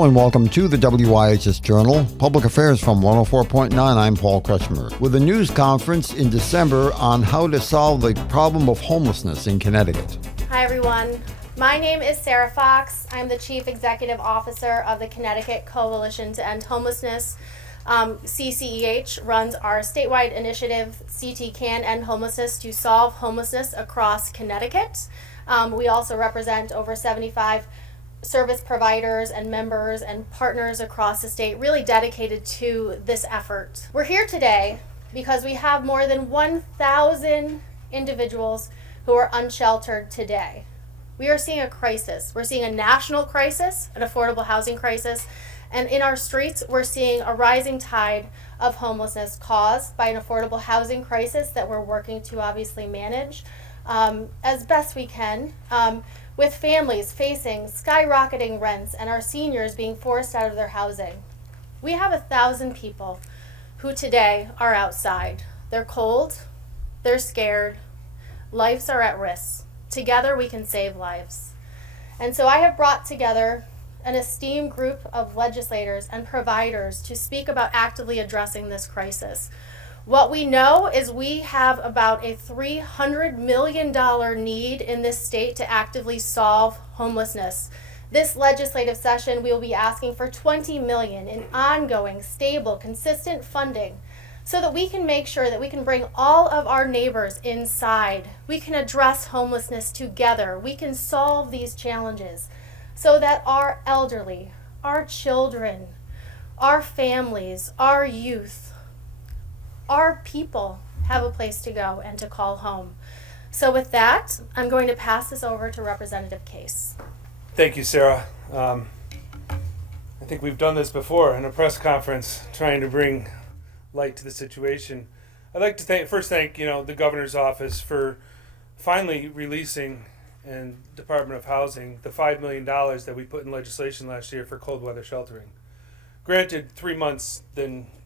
Hello and welcome to the WIHS Journal, Public Affairs from 104.9. I'm Paul Kretschmer with a news conference in December on how to solve the problem of homelessness in Connecticut. Hi everyone, my name is Sarah Fox. I'm the Chief Executive Officer of the Connecticut Coalition to End Homelessness. CCEH runs our statewide initiative, CT Can End Homelessness, to solve homelessness across Connecticut. We also represent over 75 service providers and members and partners across the state really dedicated to this effort. We're here today because we have more than 1,000 individuals who are unsheltered today. We are seeing a crisis. We're seeing a national crisis, an affordable housing crisis, and in our streets we're seeing a rising tide of homelessness caused by an affordable housing crisis that we're working to obviously manage as best we can. With families facing skyrocketing rents and our seniors being forced out of their housing. We have 1,000 people who today are outside. They're cold, they're scared, lives are at risk. Together we can save lives. And so I have brought together an esteemed group of legislators and providers to speak about actively addressing this crisis. What we know is we have about a $300 million need in this state to actively solve homelessness. This legislative session, we will be asking for $20 million in ongoing, stable, consistent funding so that we can make sure that we can bring all of our neighbors inside. We can address homelessness together. We can solve these challenges so that our elderly, our children, our families, our youth, our people have a place to go and to call home. So with that, I'm going to pass this over to Representative Case. Thank you, Sarah. I think we've done this before in a press conference trying to bring light to the situation. I'd like to thank the governor's office for finally releasing and Department of Housing the $5 million that we put in legislation last year for cold weather sheltering. Granted, 3 months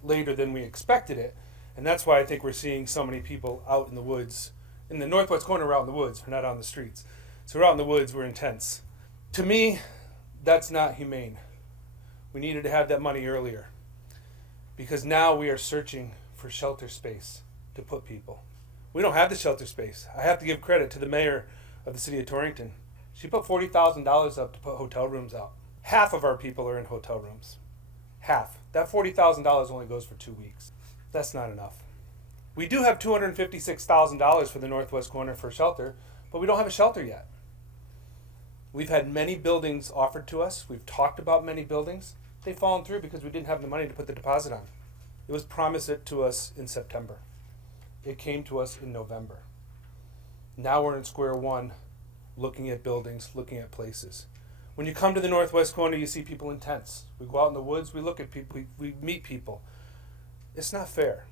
later than we expected it. And that's why I think we're seeing so many people out in the woods. In the northwest corner, we're out in the woods. We're not out in the streets. So we're out in the woods. We're intense. To me, that's not humane. We needed to have that money earlier. Because now we are searching for shelter space to put people. We don't have the shelter space. I have to give credit to the mayor of the city of Torrington. She put $40,000 up to put hotel rooms out. Half of our people are in hotel rooms. Half. That $40,000 only goes for 2 weeks. That's not enough. We do have $256,000 for the northwest corner for shelter, but we don't have a shelter yet. We've had many buildings offered to us. We've talked about many buildings. They've fallen through because we didn't have the money to put the deposit on. It was promised to us in September. It came to us in November. Now we're in square one, looking at buildings, looking at places. When you come to the northwest corner, you see people in tents. We go out in the woods, we look at people, we meet people. It's not fair.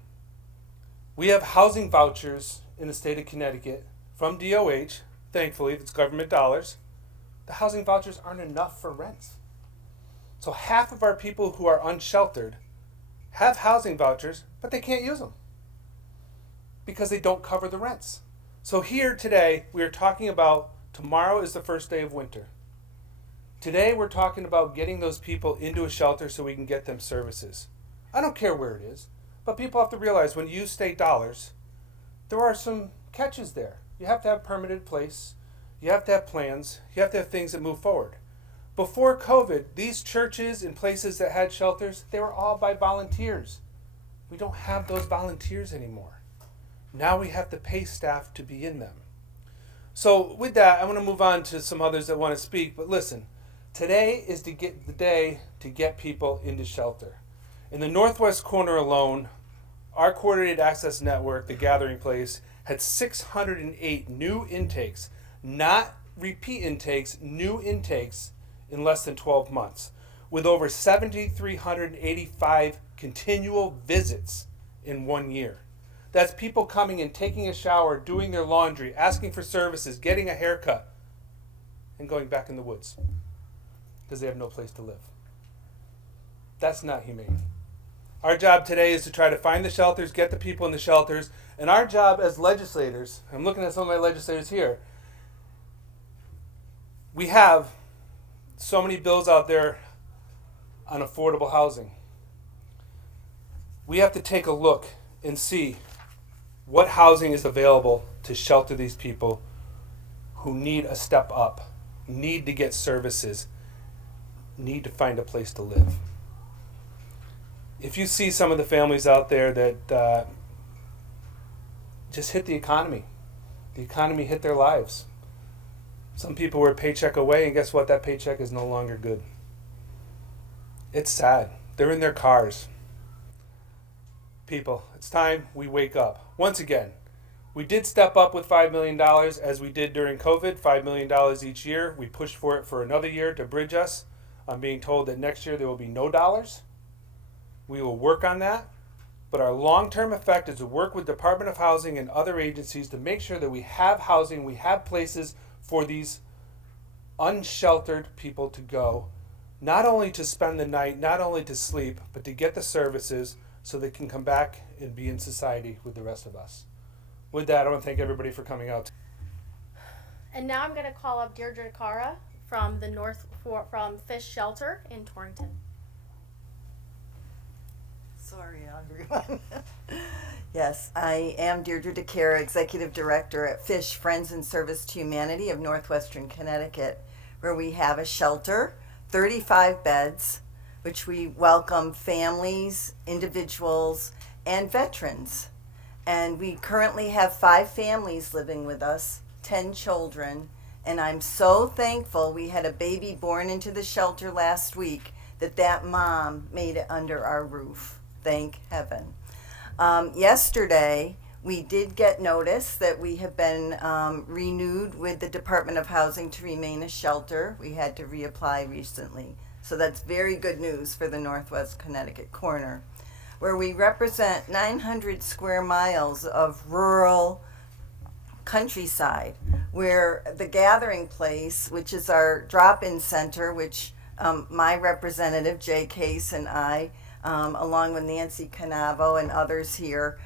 We have housing vouchers in the state of Connecticut from DOH. Thankfully, it's government dollars. The housing vouchers aren't enough for rents. So half of our people who are unsheltered have housing vouchers, but they can't use them because they don't cover the rents. So here today, we are talking about tomorrow is the first day of winter. Today, we're talking about getting those people into a shelter so we can get them services. I don't care where it is, but people have to realize when you use state dollars, there are some catches there. You have to have permanent place, you have to have plans, you have to have things that move forward. Before COVID, these churches and places that had shelters, they were all by volunteers. We don't have those volunteers anymore. Now we have to pay staff to be in them. So with that, I want to move on to some others that want to speak, but listen, today is the day to get people into shelter. In the northwest corner alone, our coordinated access network, the Gathering Place, had 608 new intakes, not repeat intakes, new intakes in less than 12 months, with over 7,385 continual visits in 1 year. That's people coming and taking a shower, doing their laundry, asking for services, getting a haircut, and going back in the woods because they have no place to live. That's not humane. Our job today is to try to find the shelters, get the people in the shelters, and our job as legislators, I'm looking at some of my legislators here, we have so many bills out there on affordable housing. We have to take a look and see what housing is available to shelter these people who need a step up, need to get services, need to find a place to live. If you see some of the families out there that just hit the economy hit their lives. Some people were a paycheck away, and guess what? That paycheck is no longer good. It's sad. They're in their cars. People, it's time we wake up. Once again, we did step up with $5 million as we did during COVID, $5 million each year. We pushed for it for another year to bridge us. I'm being told that next year there will be no dollars. We will work on that. But our long-term effect is to work with Department of Housing and other agencies to make sure that we have housing, we have places for these unsheltered people to go, not only to spend the night, not only to sleep, but to get the services so they can come back and be in society with the rest of us. With that, I want to thank everybody for coming out. And now I'm going to call up Deirdre Cara from from Fish Shelter in Torrington. Sorry, everyone. Yes, I am Deirdre DeCara, Executive Director at Fish Friends and Service to Humanity of Northwestern Connecticut, where we have a shelter, 35 beds, which we welcome families, individuals, and veterans. And we currently have 5 families living with us, 10 children, and I'm so thankful we had a baby born into the shelter last week that mom made it under our roof. Thank heaven. Yesterday, we did get notice that we have been renewed with the Department of Housing to remain a shelter. We had to reapply recently. So that's very good news for the Northwest Connecticut corner, where we represent 900 square miles of rural countryside, where the gathering place, which is our drop-in center, which my representative, Jay Case, and I, along with Nancy Canavo and others here,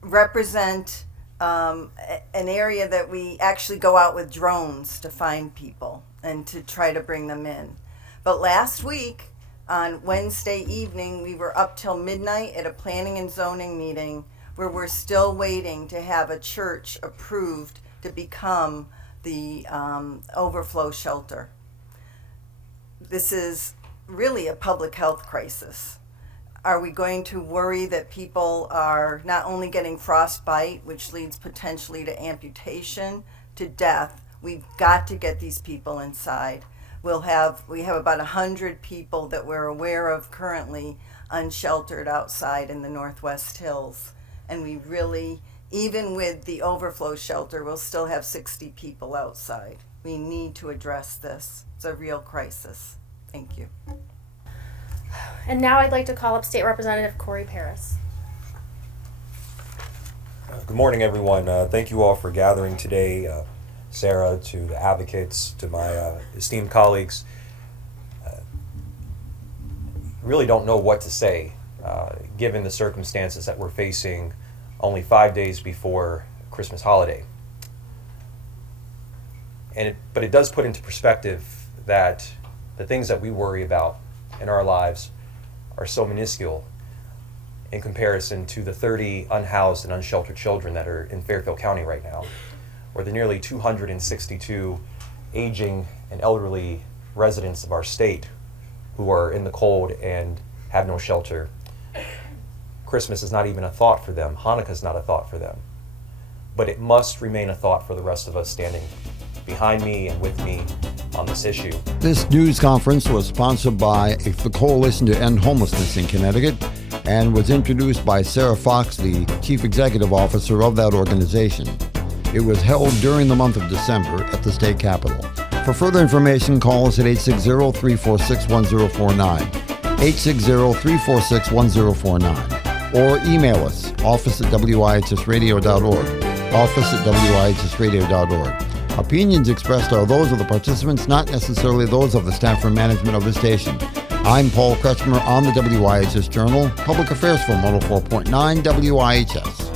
represent an area that we actually go out with drones to find people and to try to bring them in. But last week, on Wednesday evening, we were up till midnight at a planning and zoning meeting where we're still waiting to have a church approved to become the overflow shelter. This is really a public health crisis. Are we going to worry that people are not only getting frostbite, which leads potentially to amputation, to death? We've got to get these people inside. We have about 100 people that we're aware of currently unsheltered outside in the Northwest Hills. And we really, even with the overflow shelter, we'll still have 60 people outside. We need to address this. It's a real crisis. Thank you. And now I'd like to call up State Representative Corey Paris. Good morning, everyone. Thank you all for gathering today. Sarah, to the advocates, to my esteemed colleagues. Really don't know what to say, given the circumstances that we're facing only 5 days before Christmas holiday. But it does put into perspective that the things that we worry about in our lives are so minuscule in comparison to the 30 unhoused and unsheltered children that are in Fairfield County right now, or the nearly 262 aging and elderly residents of our state who are in the cold and have no shelter. Christmas is not even a thought for them. Hanukkah is not a thought for them. But it must remain a thought for the rest of us standing behind me and with me on this issue. This news conference was sponsored by the Coalition to End Homelessness in Connecticut and was introduced by Sarah Fox, the Chief Executive Officer of that organization. It was held during the month of December at the state capitol. For further information, call us at 860-346-1049, 860-346-1049, or email us, office@wihsradio.org, office@wihsradio.org. Opinions expressed are those of the participants, not necessarily those of the staff or management of the station. I'm Paul Kretschmer on the WIHS Journal, Public Affairs from 104.9 WIHS.